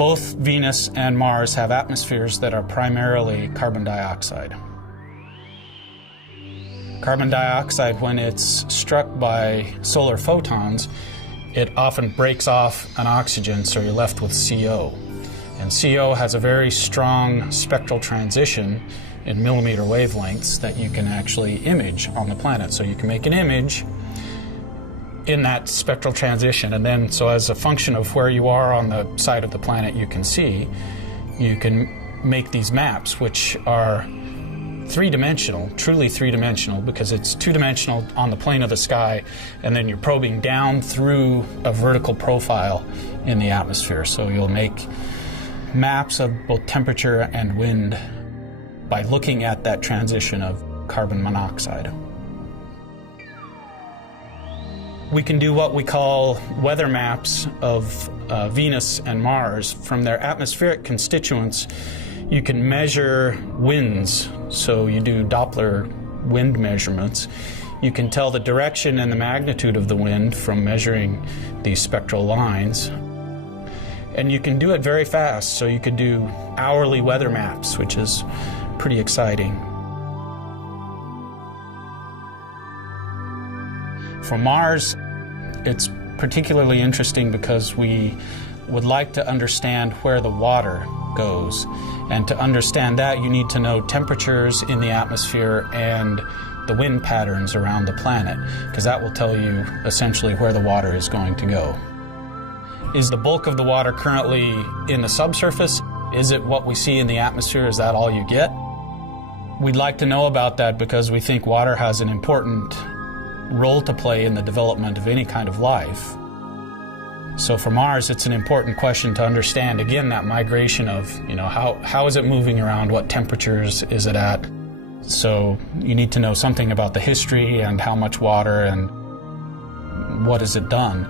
Both Venus and Mars have atmospheres that are primarily carbon dioxide. Carbon dioxide, when it's struck by solar photons, it often breaks off an oxygen, so you're left with CO. And CO has a very strong spectral transition in millimeter wavelengths that you can actually image on the planet. So you can make an image in that spectral transition, and then so as a function of where you are on the side of the planet you can see, you can make these maps, which are three-dimensional, truly three-dimensional, because it's two-dimensional on the plane of the sky, and then you're probing down through a vertical profile in the atmosphere. So you'll make maps of both temperature and wind by looking at that transition of carbon monoxide. We can do what we call weather maps of Venus and Mars. From their atmospheric constituents, you can measure winds. So you do Doppler wind measurements. You can tell the direction and the magnitude of the wind from measuring these spectral lines. And you can do it very fast. So you could do hourly weather maps, which is pretty exciting. For Mars, it's particularly interesting because we would like to understand where the water goes. And to understand that, you need to know temperatures in the atmosphere and the wind patterns around the planet, because that will tell you essentially where the water is going to go. Is the bulk of the water currently in the subsurface? Is it what we see in the atmosphere? Is that all you get? We'd like to know about that because we think water has an important role to play in the development of any kind of life. So for Mars, it's an important question to understand, again, that migration of, how is it moving around, what temperatures is it at? So you need to know something about the history and how much water and what has it done.